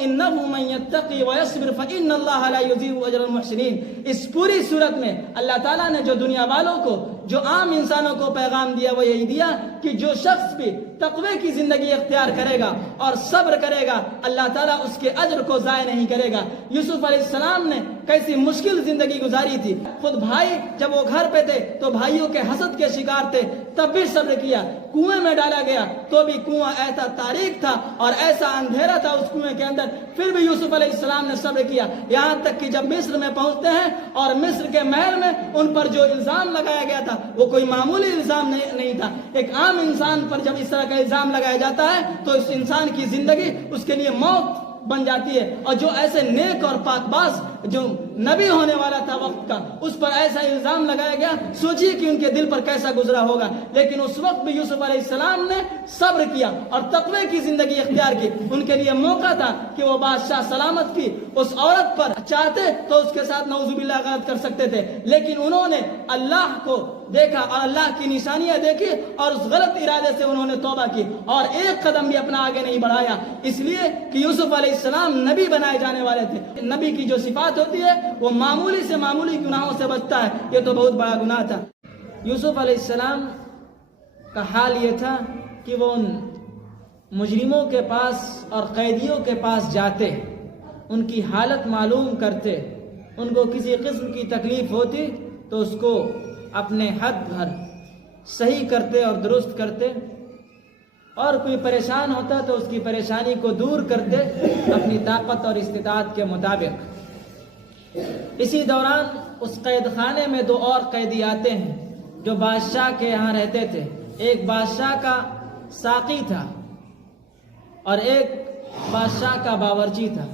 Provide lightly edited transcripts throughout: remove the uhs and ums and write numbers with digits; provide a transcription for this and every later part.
انه من یتقی ویصبر فان اللہ لا یضیع اجر المحسنین۔ اس پوری صورت میں اللہ تعالیٰ نے جو دنیا والوں کو، جو عام انسانوں کو پیغام دیا وہ یہی دیا کہ جو شخص بھی تقوی کی زندگی اختیار کرے گا اور صبر کرے گا، اللہ تعالیٰ اس کے اجر کو ضائع نہیں کرے گا۔ یوسف علیہ السلام نے کیسی مشکل زندگی گزاری تھی، خود بھائی جب وہ گھر پہ تھے تو بھائیوں کے حسد کے شکار تھے، تب بھی صبر کیا۔ کنویں میں ڈالا گیا تو بھی کنواں ایسا تاریک تھا اور ایسا اندھیرا تھا اس کنویں کے اندر، پھر بھی یوسف علیہ السلام نے صبر کیا، یہاں تک کہ جب مصر میں پہنچتے ہیں اور مصر کے محل میں ان پر جو الزام لگایا گیا تھا وہ کوئی معمولی الزام نہیں تھا۔ ایک عام انسان پر جب اس طرح کا الزام لگایا جاتا ہے تو اس انسان کی زندگی اس کے لیے موت بن جاتی ہے، اور جو ایسے نیک اور پاک باز جو نبی ہونے والا تھا وقت کا، اس پر ایسا الزام لگایا گیا، سوچیے کہ ان کے دل پر کیسا گزرا ہوگا۔ لیکن اس وقت بھی یوسف علیہ السلام نے صبر کیا اور تقوی کی زندگی اختیار کی۔ ان کے لیے موقع تھا کہ وہ بادشاہ سلامت کی اس عورت پر چاہتے تو اس کے ساتھ نعوذ باللہ غلط کر سکتے تھے، لیکن انہوں نے اللہ کو دیکھا اور اللہ کی نشانیاں دیکھی اور اس غلط ارادے سے انہوں نے توبہ کی اور ایک قدم بھی اپنا آگے نہیں بڑھایا، اس لیے کہ یوسف علیہ السلام نبی بنائے جانے والے تھے۔ نبی کی جو صفات ہوتی ہے وہ معمولی سے معمولی گناہوں سے بچتا ہے، یہ تو بہت بڑا گناہ تھا۔ یوسف علیہ السلام کا حال یہ تھا کہ وہ ان مجرموں کے پاس اور قیدیوں کے پاس جاتے، ان کی حالت معلوم کرتے، ان کو کسی قسم کی تکلیف ہوتی تو اس کو اپنے حد بھر صحیح کرتے اور درست کرتے، اور کوئی پریشان ہوتا تو اس کی پریشانی کو دور کرتے اپنی طاقت اور استطاعت کے مطابق۔ اسی دوران اس قید خانے میں دو اور قیدی آتے ہیں جو بادشاہ کے یہاں رہتے تھے، ایک بادشاہ کا ساقی تھا اور ایک بادشاہ کا باورچی تھا۔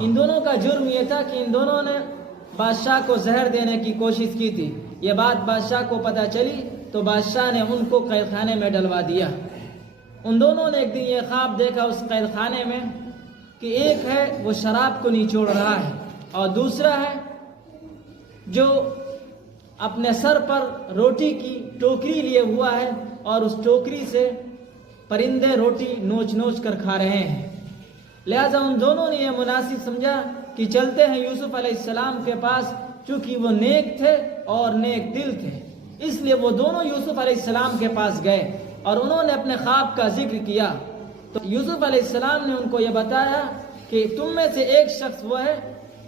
ان دونوں کا جرم یہ تھا کہ ان دونوں نے بادشاہ کو زہر دینے کی کوشش کی تھی۔ یہ بات بادشاہ کو پتہ چلی تو بادشاہ نے ان کو قید خانے میں ڈلوا دیا۔ ان دونوں نے ایک دن یہ خواب دیکھا اس قید خانے میں کہ ایک ہے وہ شراب کو نچوڑ رہا ہے اور دوسرا ہے جو اپنے سر پر روٹی کی ٹوکری لیے ہوا ہے اور اس ٹوکری سے پرندے روٹی نوچ نوچ کر کھا رہے ہیں۔ لہذا ان دونوں نے یہ مناسب سمجھا کہ چلتے ہیں یوسف علیہ السلام کے پاس، چونکہ وہ نیک تھے اور نیک دل تھے، اس لیے وہ دونوں یوسف علیہ السلام کے پاس گئے اور انہوں نے اپنے خواب کا ذکر کیا۔ تو یوسف علیہ السلام نے ان کو یہ بتایا کہ تم میں سے ایک شخص وہ ہے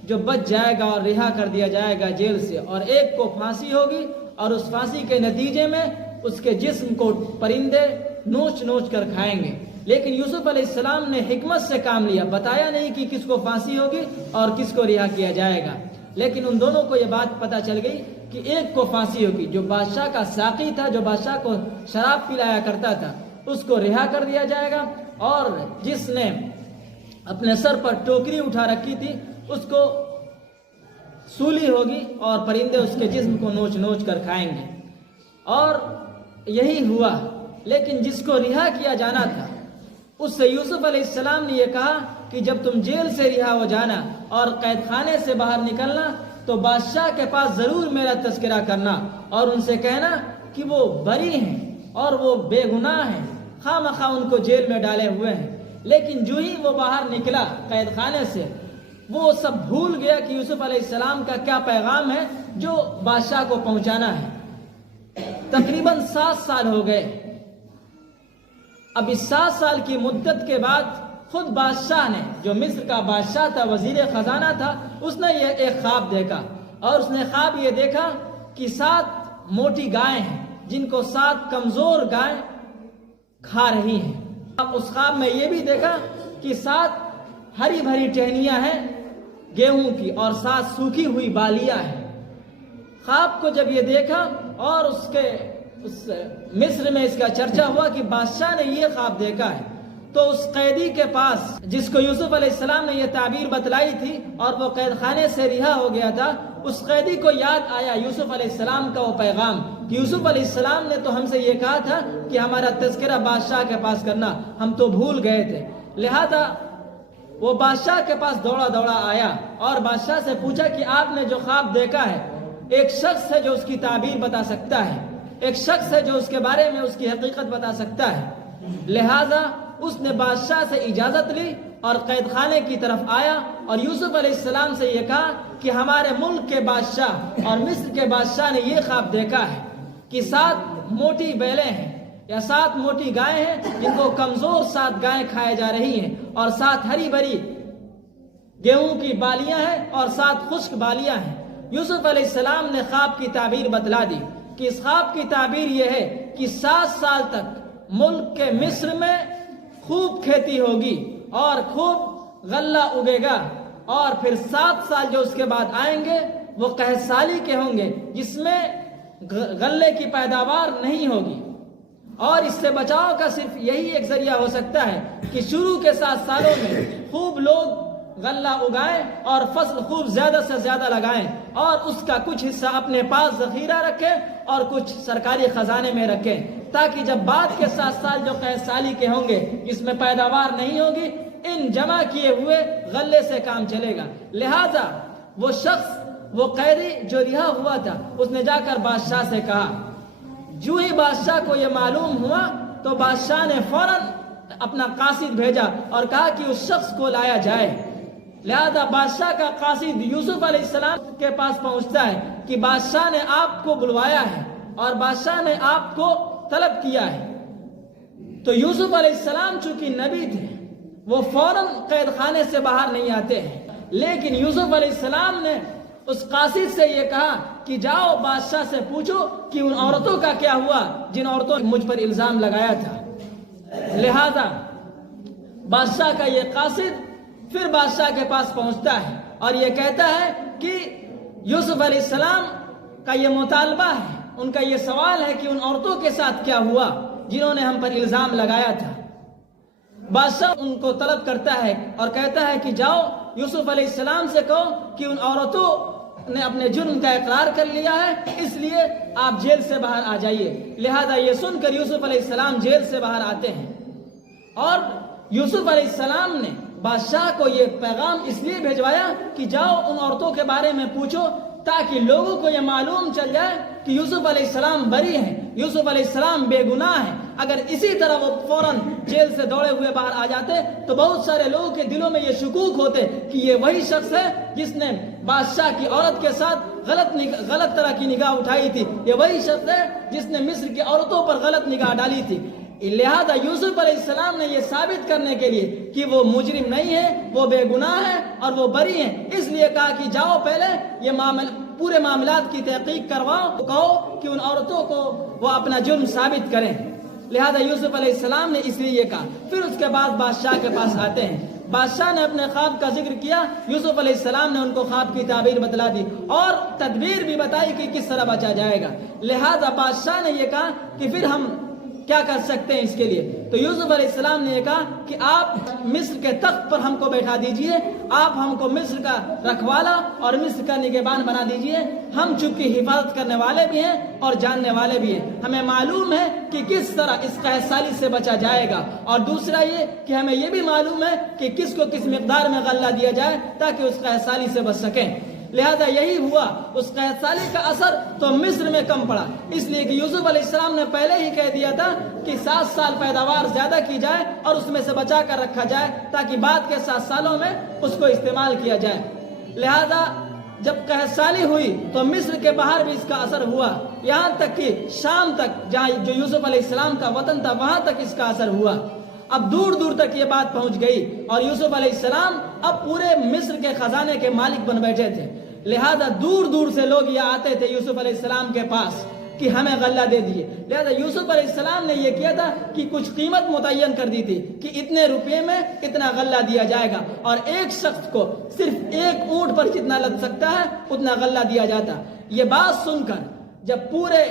جو بچ جائے گا اور رہا کر دیا جائے گا جیل سے، اور ایک کو پھانسی ہوگی اور اس پھانسی کے نتیجے میں اس کے جسم کو پرندے نوچ نوچ کر کھائیں گے۔ لیکن یوسف علیہ السلام نے حکمت سے کام لیا، بتایا نہیں کہ کس کو پھانسی ہوگی اور کس کو رہا کیا جائے گا، لیکن ان دونوں کو یہ بات پتہ چل گئی کہ ایک کو پھانسی ہوگی، جو بادشاہ کا ساقی تھا، جو بادشاہ کو شراب پلایا کرتا تھا، اس کو رہا کر دیا جائے گا، اور جس نے اپنے سر پر ٹوکری اٹھا رکھی تھی اس کو سولی ہوگی اور پرندے اس کے جسم کو نوچ نوچ کر کھائیں گے۔ اور یہی ہوا، لیکن جس کو رہا کیا جانا تھا اس سے یوسف علیہ السلام نے یہ کہا کہ جب تم جیل سے رہا ہو جانا اور قید خانے سے باہر نکلنا تو بادشاہ کے پاس ضرور میرا تذکرہ کرنا اور ان سے کہنا کہ وہ بری ہیں اور وہ بے گناہ ہیں، خواہ مخواہ ان کو جیل میں ڈالے ہوئے ہیں۔ لیکن جو ہی وہ باہر نکلا قید خانے سے، وہ سب بھول گیا کہ یوسف علیہ السلام کا کیا پیغام ہے جو بادشاہ کو پہنچانا ہے۔ تقریباً 7 سال ہو گئے۔ اب اس 7 سال کی مدت کے بعد خود بادشاہ نے، جو مصر کا بادشاہ تھا، وزیر خزانہ تھا، اس نے یہ ایک خواب دیکھا، اور اس نے خواب یہ دیکھا کہ 7 موٹی گائیں ہیں جن کو 7 کمزور گائیں کھا رہی ہیں۔ اب اس خواب میں یہ بھی دیکھا کہ 7 ہری بھری ٹہنیاں ہیں گیہوں کی اور 7 سوکھی ہوئی بالیاں ہیں۔ خواب کو جب یہ دیکھا اور اس مصر میں اس کا چرچا ہوا کہ بادشاہ نے یہ خواب دیکھا ہے، تو اس قیدی کے پاس جس کو یوسف علیہ السلام نے یہ تعبیر بتلائی تھی اور وہ قید خانے سے رہا ہو گیا تھا، اس قیدی کو یاد آیا یوسف علیہ السلام کا وہ پیغام کہ یوسف علیہ السلام نے تو ہم سے یہ کہا تھا کہ ہمارا تذکرہ بادشاہ کے پاس کرنا، ہم تو بھول گئے تھے۔ لہذا وہ بادشاہ کے پاس دوڑا دوڑا آیا اور بادشاہ سے پوچھا کہ آپ نے جو خواب دیکھا ہے، ایک شخص ہے جو اس کی تعبیر بتا سکتا ہے، ایک شخص ہے جو اس کے بارے میں اس کی حقیقت بتا سکتا ہے۔ لہذا اس نے بادشاہ سے اجازت لی اور قید خانے کی طرف آیا اور یوسف علیہ السلام سے یہ کہا کہ ہمارے ملک کے بادشاہ اور مصر کے بادشاہ نے یہ خواب دیکھا ہے کہ 7 موٹی بیلیں ہیں یا 7 موٹی گائیں ہیں جن کو کمزور 7 گائیں کھائے جا رہی ہیں، اور 7 ہری بھری گیہوں کی بالیاں ہیں اور 7 خشک بالیاں ہیں۔ یوسف علیہ السلام نے خواب کی تعبیر بتلا دی کہ اس خواب کی تعبیر یہ ہے کہ 7 سال تک ملک کے مصر میں خوب کھیتی ہوگی اور خوب غلہ اگے گا، اور پھر 7 سال جو اس کے بعد آئیں گے وہ قحط سالی کے ہوں گے جس میں غلے کی پیداوار نہیں ہوگی، اور اس سے بچاؤ کا صرف یہی ایک ذریعہ ہو سکتا ہے کہ شروع کے 7 سالوں میں خوب لوگ غلہ اگائیں اور فصل خوب زیادہ سے زیادہ لگائیں، اور اس کا کچھ حصہ اپنے پاس ذخیرہ رکھیں اور کچھ سرکاری خزانے میں رکھیں، تاکہ جب بعد کے 7 سال جو قحط سالی کے ہوں گے جس میں پیداوار نہیں ہوگی، ان جمع کیے ہوئے غلے سے کام چلے گا۔ لہذا وہ شخص، وہ قیدی جو رہا ہوا تھا، اس نے جا کر بادشاہ سے کہا۔ جو ہی بادشاہ کو یہ معلوم ہوا تو بادشاہ نے فوراً اپنا قاصد بھیجا اور کہا کہ اس شخص کو لایا جائے۔ لہذا بادشاہ کا قاصد یوسف علیہ السلام کے پاس پہنچتا ہے کہ بادشاہ نے آپ کو بلوایا ہے اور بادشاہ نے آپ کو طلب کیا ہے۔ تو یوسف علیہ السلام چونکہ نبی تھے وہ فوراً قید خانے سے باہر نہیں آتے ہیں، لیکن یوسف علیہ السلام نے اس قاصد سے یہ کہا کہ جاؤ بادشاہ سے پوچھو کہ ان عورتوں کا کیا ہوا جن عورتوں نے مجھ پر الزام لگایا تھا۔ لہذا بادشاہ کا یہ قاصد پھر بادشاہ کے پاس پہنچتا ہے اور یہ کہتا ہے کہ یوسف علیہ السلام کا یہ مطالبہ ہے، ان کا یہ سوال ہے کہ ان عورتوں کے ساتھ کیا ہوا جنہوں نے ہم پر الزام لگایا تھا۔ بادشاہ ان کو طلب کرتا ہے اور کہتا ہے کہ جاؤ یوسف علیہ السلام سے کہو کہ ان عورتوں نے اپنے جرم کا اقرار کر لیا ہے، اس لیے آپ جیل سے باہر آ جائیے۔ لہذا یہ سن کر یوسف علیہ السلام جیل سے باہر آتے ہیں، اور یوسف علیہ السلام نے بادشاہ کو یہ پیغام اس لیے بھیجوایا کہ جاؤ ان عورتوں کے بارے میں پوچھو تاکہ لوگوں کو یہ معلوم چل جائے کہ یوسف علیہ السلام بری ہیں، یوسف علیہ السلام بے گناہ ہیں۔ اگر اسی طرح وہ فوراً جیل سے دوڑے ہوئے باہر آ جاتے تو بہت سارے لوگوں کے دلوں میں یہ شکوک ہوتے کہ یہ وہی شخص ہے جس نے بادشاہ کی عورت کے ساتھ غلط طرح کی نگاہ اٹھائی تھی، یہ وہی شخص ہے جس نے مصر کی عورتوں پر غلط نگاہ ڈالی تھی۔ لہذا یوسف علیہ السلام نے یہ ثابت کرنے کے لیے کہ وہ مجرم نہیں ہے، وہ بے گناہ ہے اور وہ بری ہیں، اس لیے کہا کہ جاؤ پہلے یہ پورے معاملات کی تحقیق کرواؤ، کہو کہ ان عورتوں کو وہ اپنا جرم ثابت کریں۔ لہذا یوسف علیہ السلام نے اس لیے یہ کہا۔ پھر اس کے بعد بادشاہ کے پاس آتے ہیں، بادشاہ نے اپنے خواب کا ذکر کیا، یوسف علیہ السلام نے ان کو خواب کی تعبیر بتلا دی اور تدبیر بھی بتائی کہ کس طرح بچا جائے گا۔ لہذا بادشاہ نے یہ کہا کہ پھر ہم کیا کر سکتے ہیں اس کے لیے؟ تو یوسف علیہ السلام نے یہ کہا کہ آپ مصر کے تخت پر ہم کو بیٹھا دیجئے، آپ ہم کو مصر کا رکھوالا اور مصر کا نگہبان بنا دیجئے۔ ہم چونکہ حفاظت کرنے والے بھی ہیں اور جاننے والے بھی ہیں، ہمیں معلوم ہے کہ کس طرح اس قحط سالی سے بچا جائے گا، اور دوسرا یہ کہ ہمیں یہ بھی معلوم ہے کہ کس کو کس مقدار میں غلہ دیا جائے تاکہ اس قحط سالی سے بچ سکیں۔ لہذا یہی ہوا، اس قحط سالی کا اثر تو مصر میں کم پڑا، اس لیے کہ یوسف علیہ السلام نے پہلے ہی کہہ دیا تھا کہ 7 سال پیداوار زیادہ کی جائے اور اس میں سے بچا کر رکھا جائے تاکہ بعد کے 7 سالوں میں اس کو استعمال کیا جائے۔ لہذا جب قحط سالی ہوئی تو مصر کے باہر بھی اس کا اثر ہوا، یہاں تک کہ شام تک جہاں جو یوسف علیہ السلام کا وطن تھا وہاں تک اس کا اثر ہوا۔ اب دور دور تک یہ بات پہنچ گئی اور یوسف علیہ السلام اب پورے مصر کے خزانے کے مالک بن بیٹھے تھے۔ لہذا دور دور سے لوگ یہ آتے تھے یوسف علیہ السلام کے پاس کہ ہمیں غلہ دے دیے۔ لہذا یوسف علیہ السلام نے یہ کیا تھا کہ کچھ قیمت متعین کر دی تھی کہ اتنے روپے میں اتنا غلہ دیا جائے گا، اور ایک شخص کو صرف 1 اونٹ پر جتنا لگ سکتا ہے اتنا غلہ دیا جاتا۔ یہ بات سن کر جب پورے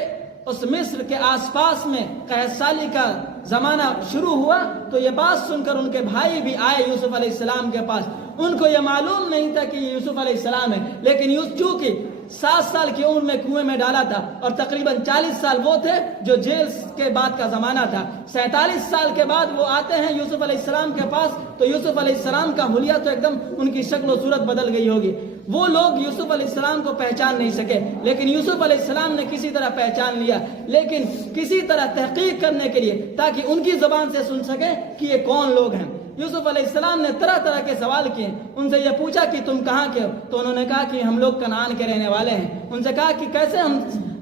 اس مصر کے آس پاس میں قحط سالی کا زمانہ شروع ہوا تو یہ بات سن کر ان کے بھائی بھی آئے یوسف علیہ السلام کے پاس۔ ان کو یہ معلوم نہیں تھا کہ یہ یوسف علیہ السلام ہے، لیکن چونکہ 7 سال کی عمر میں کنویں میں ڈالا تھا اور تقریباً 40 سال وہ تھے جو جیل کے بعد کا زمانہ تھا، 47 سال کے بعد وہ آتے ہیں یوسف علیہ السلام کے پاس تو یوسف علیہ السلام کا حلیہ تو ایک دم ان کی شکل و صورت بدل گئی ہوگی۔ وہ لوگ یوسف علیہ السلام کو پہچان نہیں سکے، لیکن یوسف علیہ السلام نے کسی طرح پہچان لیا، لیکن کسی طرح تحقیق کرنے کے لیے تاکہ ان کی زبان سے سن سکے کہ یہ کون لوگ ہیں۔ یوسف علیہ السلام نے طرح طرح کے سوال کیے. ان سے یہ پوچھا کہ تم کہاں کے ہو؟ تو انہوں نے کہا کہ ہم لوگ کنعان کے رہنے والے ہیں. ان سے کہا کہ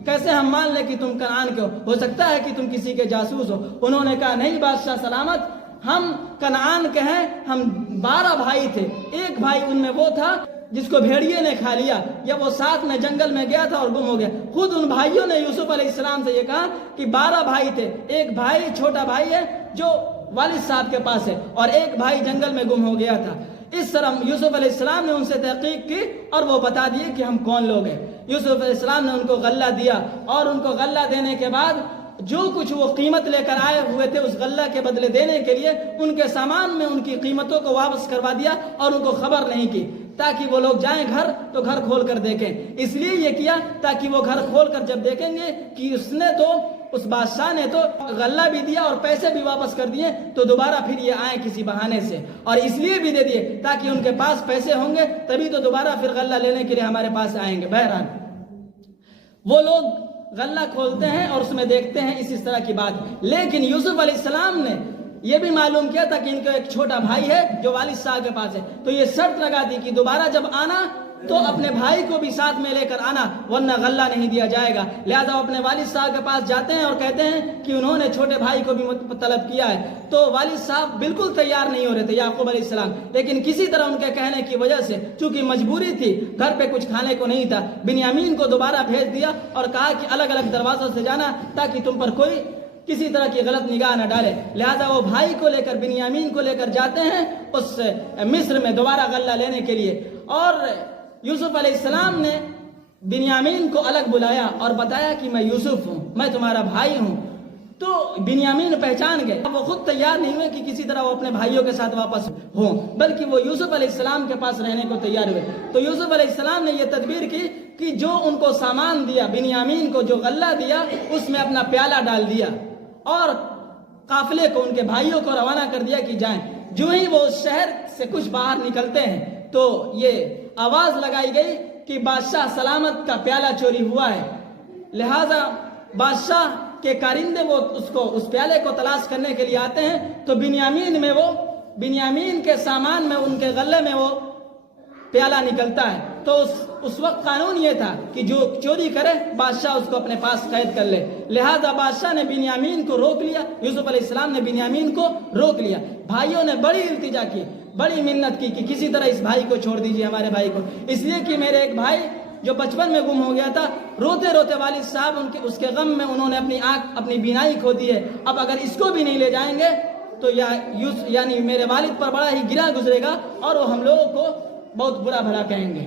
کیسے ہم مان لیں کہ تم کنعان کے ہو سکتا ہے کہ تم کسی کے جاسوس ہو. انہوں نے کہا نہیں بادشاہ سلامت، ہم کنعان کے ہیں. ہم 12 بھائی تھے، ایک بھائی ان میں وہ تھا جس کو بھیڑیے نے کھا لیا، یا وہ ساتھ میں جنگل میں گیا تھا اور گم ہو گیا. خود ان بھائیوں نے یوسف علیہ السلام سے یہ کہا کہ 12 بھائی تھے، ایک بھائی چھوٹا بھائی ہے جو والد صاحب کے پاس ہے، اور ایک بھائی جنگل میں گم ہو گیا تھا. اس طرح یوسف علیہ السلام نے ان سے تحقیق کی اور وہ بتا دیے کہ ہم کون لوگ ہیں. یوسف علیہ السلام نے ان کو غلہ دیا، اور ان کو غلہ دینے کے بعد جو کچھ وہ قیمت لے کر آئے ہوئے تھے اس غلہ کے بدلے دینے کے لیے ان کے سامان میں ان کی قیمتوں کو واپس کروا دیا، اور ان کو خبر نہیں کی تاکہ وہ لوگ جائیں گھر تو گھر کھول کر دیکھیں. اس لیے یہ کیا تاکہ وہ گھر کھول کر جب دیکھیں گے کہ اس بادشاہ نے تو غلہ بھی دیا اور پیسے بھی واپس کر دیے، تو دوبارہ پھر یہ آئیں کسی بہانے سے. اور اس لیے بھی دے دیے تاکہ ان کے پاس پیسے ہوں گے تبھی تو دوبارہ پھر غلہ لینے کے لیے ہمارے پاس آئیں گے. بہرحال وہ لوگ غلہ کھولتے ہیں اور اس میں دیکھتے ہیں اس طرح کی بات. لیکن یوسف علیہ السلام نے یہ بھی معلوم کیا تھا کہ ان کا ایک چھوٹا بھائی ہے جو والد صاحب کے پاس ہے، تو یہ شرط لگا دی کہ دوبارہ جب آنا تو اپنے بھائی کو بھی ساتھ میں لے کر آنا ورنہ غلہ نہیں دیا جائے گا. لہذا وہ اپنے والد صاحب کے پاس جاتے ہیں اور کہتے ہیں کہ انہوں نے چھوٹے بھائی کو بھی طلب کیا ہے. تو والد صاحب بالکل تیار نہیں ہو رہے تھے یعقوب علیہ السلام، لیکن کسی طرح ان کے کہنے کی وجہ سے چونکہ مجبوری تھی، گھر پہ کچھ کھانے کو نہیں تھا، بنیامین کو دوبارہ بھیج دیا اور کہا کہ الگ الگ دروازوں سے جانا تاکہ تم پر کوئی کسی طرح کی غلط نگاہ نہ ڈالے. لہذا وہ بھائی کو لے کر بنیامین کو لے کر جاتے ہیں اس مصر میں دوبارہ غلہ لینے کے لیے. اور یوسف علیہ السلام نے بنیامین کو الگ بلایا اور بتایا کہ میں یوسف ہوں، میں تمہارا بھائی ہوں. تو بنیامین پہچان گئے. وہ خود تیار نہیں ہوئے کہ کسی طرح وہ اپنے بھائیوں کے ساتھ واپس ہوں، بلکہ وہ یوسف علیہ السلام کے پاس رہنے کو تیار ہوئے. تو یوسف علیہ السلام نے یہ تدبیر کی کہ جو ان کو سامان دیا، بنیامین کو جو غلہ دیا، اس میں اپنا پیالہ ڈال دیا اور قافلے کو ان کے بھائیوں کو روانہ کر دیا کہ جائیں. جو ہی وہ شہر سے کچھ باہر نکلتے ہیں تو یہ آواز لگائی گئی کہ بادشاہ سلامت کا پیالہ چوری ہوا ہے. لہذا بادشاہ کے کارندے وہ اس پیالے کو تلاش کرنے کے لیے آتے ہیں. تو بنیامین کے سامان میں ان کے غلے میں وہ پیالہ نکلتا ہے. تو اس وقت قانون یہ تھا کہ جو چوری کرے بادشاہ اس کو اپنے پاس قید کر لے. لہذا بادشاہ نے بنیامین کو روک لیا، یوسف علیہ السلام نے بنیامین کو روک لیا. بھائیوں نے بڑی التجا کی، بڑی منت کی کہ کسی طرح اس بھائی کو چھوڑ دیجئے، ہمارے بھائی کو، اس لیے کہ میرے ایک بھائی جو بچپن میں گم ہو گیا تھا، روتے روتے والد صاحب اس کے غم میں انہوں نے اپنی آنکھ، اپنی بینائی کھو دی ہے. اب اگر اس کو بھی نہیں لے جائیں گے تو یعنی میرے والد پر بڑا ہی گرا گزرے گا اور وہ ہم لوگوں کو بہت برا بھلا کہیں گے.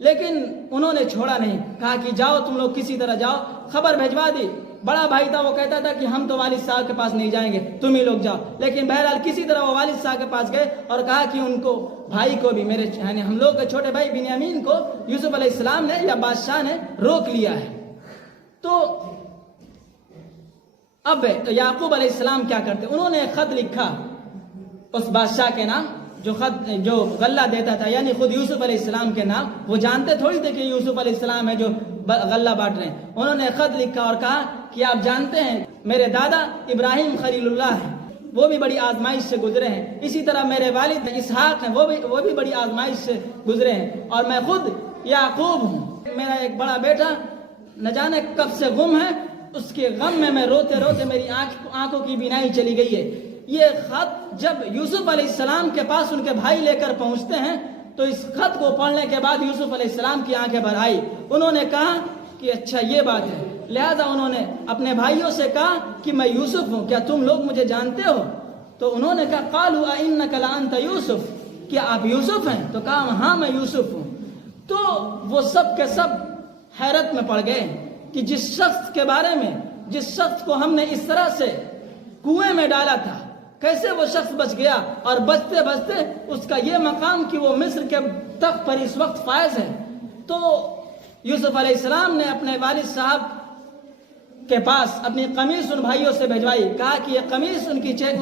لیکن انہوں نے چھوڑا نہیں، کہا کہ جاؤ تم لوگ کسی طرح جاؤ. خبر بھیجوا دی. بڑا بھائی تھا، وہ کہتا تھا کہ ہم تو والد صاحب کے پاس نہیں جائیں گے، تم ہی لوگ جاؤ. لیکن بہرحال کسی طرح وہ والد صاحب کے پاس گئے اور کہا کہ ان کو بھائی کو بھی، میرے یعنی ہم لوگ کے چھوٹے بھائی بنیامین کو یوسف علیہ السلام نے یا بادشاہ نے روک لیا ہے. تو اب یعقوب علیہ السلام کیا کرتے؟ انہوں نے ایک خط لکھا اس بادشاہ کے نام، جو غلہ دیتا تھا، یعنی خود یوسف علیہ السلام کے نام. وہ جانتے تھوڑی تھے کہ یوسف علیہ السلام ہے جو غلہ بانٹ رہے ہیں. انہوں نے خط لکھا اور کہا کہ آپ جانتے ہیں میرے دادا ابراہیم خلیل اللہ ہیں، وہ بھی بڑی آزمائش سے گزرے ہیں. اسی طرح میرے والد اسحاق ہیں، وہ بھی بڑی آزمائش سے گزرے ہیں. اور میں خود یعقوب ہوں. میرا ایک بڑا بیٹا نہ جانے کب سے گم ہے، اس کے غم میں روتے روتے میری آنکھوں کی بینائی چلی گئی ہے. یہ خط جب یوسف علیہ السلام کے پاس ان کے بھائی لے کر پہنچتے ہیں تو اس خط کو پڑھنے کے بعد یوسف علیہ السلام کی آنکھیں بھر آئی. انہوں نے کہا کہ اچھا یہ بات ہے. لہذا انہوں نے اپنے بھائیوں سے کہا کہ میں یوسف ہوں، کیا تم لوگ مجھے جانتے ہو؟ تو انہوں نے کہا قالوا اِنَّكَ لَأَنْتَ یوسف، کیا آپ یوسف ہیں؟ تو کہا ہاں میں یوسف ہوں. تو وہ سب کے سب حیرت میں پڑ گئے کہ جس شخص کو ہم نے اس طرح سے کنویں میں ڈالا تھا، کیسے وہ شخص بچ گیا، اور بچتے بچتے اس کا یہ مقام کہ وہ مصر کے تخت پر اس وقت فائز ہے. تو یوسف علیہ السلام نے اپنے والد صاحب کے پاس اپنی قمیص ان بھائیوں سے بھیجوائی. کہا کہ یہ قمیص ان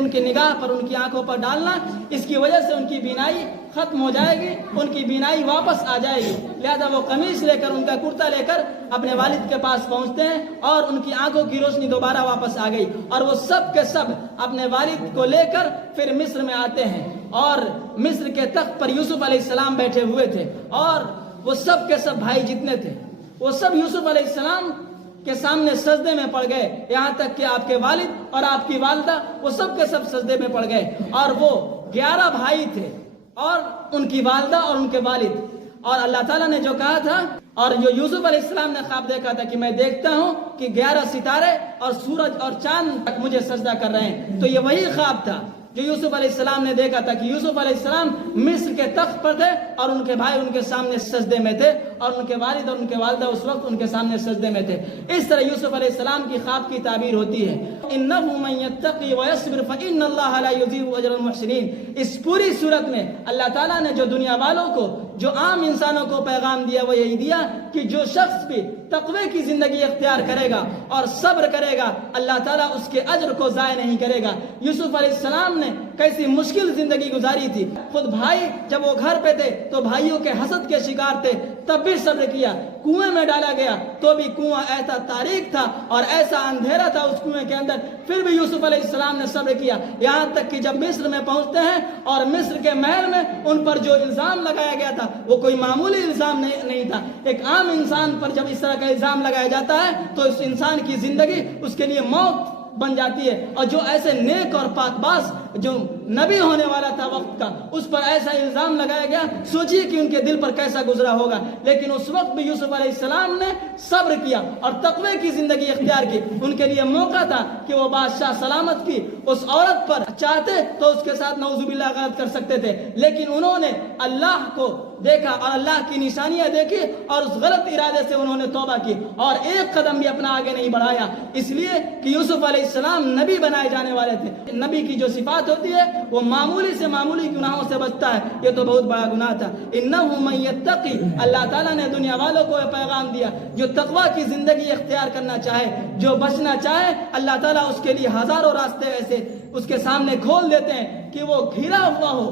کی نگاہ پر، ان کی آنکھوں پر ڈالنا، اس کی وجہ سے ان کی بینائی ختم ہو جائے گی، ان کی بینائی واپس آ جائے گی. لہذا وہ قمیص لے کر، ان کا کرتا لے کر اپنے والد کے پاس پہنچتے ہیں اور ان کی آنکھوں کی روشنی دوبارہ واپس آ گئی. اور وہ سب کے سب اپنے والد کو لے کر پھر مصر میں آتے ہیں. اور مصر کے تخت پر یوسف علیہ السلام بیٹھے ہوئے تھے، اور وہ سب کے سب بھائی جتنے تھے وہ سب یوسف علیہ السلام کے سامنے سجدے میں پڑ گئے، یہاں تک کہ آپ کے والد اور آپ کی والدہ وہ سب کے سب سجدے میں پڑ گئے، اور وہ 11 بھائی تھے اور ان کی والدہ اور ان کے والد، اور اللہ تعالیٰ نے جو کہا تھا اور جو یوسف علیہ السلام نے خواب دیکھا تھا کہ میں دیکھتا ہوں کہ 11 ستارے اور سورج اور چاند تک مجھے سجدہ کر رہے ہیں، تو یہ وہی خواب تھا جو یوسف علیہ السلام نے دیکھا تھا کہ یوسف علیہ السلام مصر کے تخت پر تھے اور ان کے بھائی ان کے سامنے سجدے میں تھے، اور ان کے والد اور ان کے والدہ اس وقت ان کے سامنے سجدے میں تھے۔ اس طرح یوسف علیہ السلام کی خواب کی تعبیر ہوتی ہے، اِنَّهُ مَن يَتَّقِي وَيَصْبِرْ فَإِنَّ اللَّهَ لَا يُضِيعُ أَجْرَ الْمُحْسِنِينَ۔ اس پوری صورت میں اللہ تعالیٰ نے جو دنیا والوں کو، جو عام انسانوں کو پیغام دیا وہ یہی دیا کہ جو شخص بھی تقوی کی زندگی اختیار کرے گا اور صبر کرے گا، اللہ تعالیٰ اس کے اجر کو ضائع نہیں کرے گا۔ یوسف علیہ السلام نے کیسی مشکل زندگی گزاری تھی، خود بھائی جب وہ گھر پہ تھے تو بھائیوں کے حسد کے شکار تھے، تب بھی صبر کیا، کنویں میں ڈالا گیا تو بھی کنواں ایسا تاریک تھا اور ایسا اندھیرا تھا اس کنویں کے اندر، پھر بھی یوسف علیہ السلام نے صبر کیا، یہاں تک کہ جب مصر میں پہنچتے ہیں اور مصر کے محل میں ان پر جو الزام لگایا گیا تھا وہ کوئی معمولی الزام نہیں تھا۔ ایک عام انسان پر جب اس طرح کا الزام لگایا جاتا ہے تو اس انسان کی زندگی اس کے لیے موت بن جاتی ہے، اور جو ایسے نیک اور پاک باز جو نبی ہونے والا تھا وقت کا، اس پر ایسا الزام لگایا گیا، سوچیے کہ ان کے دل پر کیسا گزرا ہوگا۔ لیکن اس وقت بھی یوسف علیہ السلام نے صبر کیا اور تقوی کی زندگی اختیار کی۔ ان کے لیے موقع تھا کہ وہ بادشاہ سلامت کی اس عورت پر چاہتے تو اس کے ساتھ نعوذ باللہ غلط کر سکتے تھے، لیکن انہوں نے اللہ کو دیکھا اور اللہ کی نشانیاں دیکھی اور اس غلط ارادے سے انہوں نے توبہ کی اور ایک قدم بھی اپنا آگے نہیں بڑھایا، اس لیے کہ یوسف علیہ السلام نبی بنائے جانے والے تھے۔ نبی کی جو صفات ہوتی ہے وہ معمولی سے معمولی گناہوں سے بچتا ہے، یہ تو بہت بڑا گناہ تھا۔ اِنَّهُ مَن يَتَّقِي، اللہ تعالیٰ نے دنیا والوں کو یہ پیغام دیا، جو تقوی کی زندگی اختیار کرنا چاہے، جو بچنا چاہے، اللہ تعالیٰ اس کے لیے ہزاروں راستے ایسے اس کے سامنے کھول دیتے ہیں کہ وہ گھرا ہوا ہو،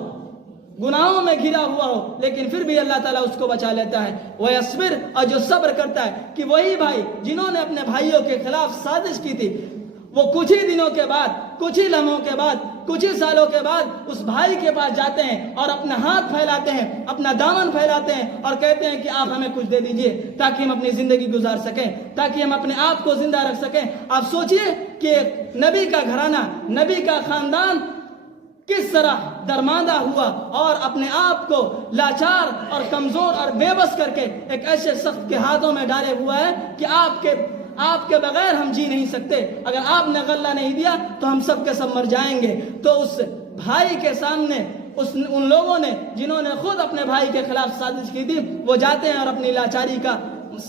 گناہوں میں گھرا ہوا ہو، لیکن پھر بھی اللہ تعالیٰ اس کو بچا لیتا ہے۔ وَيَصْبِرْ، اور جو صبر کرتا ہے، کہ وہی بھائی جنہوں نے اپنے بھائیوں کے خلاف سازش کی تھی، وہ کچھ ہی دنوں کے بعد، کچھ ہی لمحوں کے بعد، کچھ ہی سالوں کے بعد اس بھائی کے پاس جاتے ہیں اور اپنا ہاتھ پھیلاتے ہیں، اپنا دامن پھیلاتے ہیں اور کہتے ہیں کہ آپ ہمیں کچھ دے دیجئے تاکہ ہم اپنی زندگی گزار سکیں، تاکہ ہم اپنے آپ کو زندہ رکھ سکیں۔ آپ سوچئے کہ نبی کا گھرانہ، نبی کا خاندان کس طرح درماندہ ہوا اور اپنے آپ کو لاچار اور کمزور اور بے بس کر کے ایک ایسے سخت کے ہاتھوں میں ڈالے ہوا ہے کہ آپ کے بغیر ہم جی نہیں سکتے، اگر آپ نے غلہ نہیں دیا تو ہم سب کے سب مر جائیں گے۔ تو اس بھائی کے سامنے ان لوگوں نے جنہوں نے خود اپنے بھائی کے خلاف سازش کی تھی، وہ جاتے ہیں اور اپنی لاچاری کا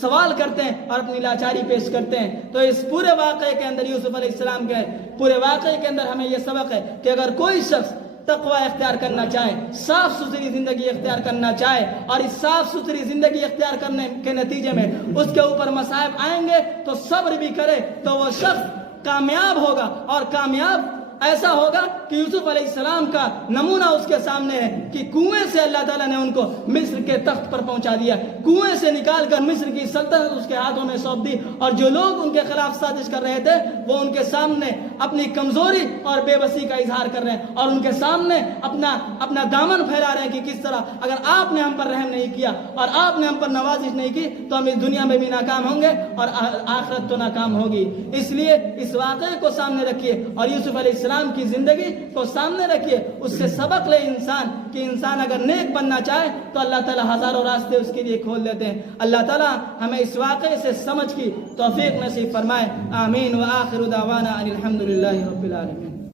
سوال کرتے ہیں اور اپنی لاچاری پیش کرتے ہیں۔ تو اس پورے واقعے کے اندر، یوسف علیہ السلام کے پورے واقعے کے اندر ہمیں یہ سبق ہے کہ اگر کوئی شخص تقوی اختیار کرنا چاہے، صاف ستھری زندگی اختیار کرنا چاہے، اور اس صاف ستھری زندگی اختیار کرنے کے نتیجے میں اس کے اوپر مصائب آئیں گے تو صبر بھی کرے تو وہ شخص کامیاب ہوگا، اور کامیاب ایسا ہوگا کہ یوسف علیہ السلام کا نمونہ اس کے سامنے ہے کہ کنویں سے اللہ تعالیٰ نے ان کو مصر کے تخت پر پہنچا دیا، کنویں سے نکال کر مصر کی سلطنت اس کے ہاتھوں میں سونپ دی، اور جو لوگ ان کے خلاف سازش کر رہے تھے وہ ان کے سامنے اپنی کمزوری اور بے بسی کا اظہار کر رہے ہیں، اور ان کے سامنے اپنا دامن پھیلا رہے ہیں کہ کس طرح اگر آپ نے ہم پر رحم نہیں کیا اور آپ نے ہم پر نوازش نہیں کی تو ہم اس دنیا میں بھی ناکام ہوں گے اور آخرت تو ناکام ہوگی۔ اس لیے اس واقعے کو سامنے رکھیے اور یوسف علیہ السلام کی زندگی کو سامنے رکھیے، اس سے سبق لے انسان کہ انسان اگر نیک بننا چاہے تو اللہ تعالیٰ ہزاروں راستے اس کے لیے کھول دیتے ہیں۔ اللہ تعالیٰ ہمیں اس واقعے سے سمجھ کی توفیق نصیب فرمائے، آمین۔ وآخر دعوانا ان الحمد للہ رب العالمین۔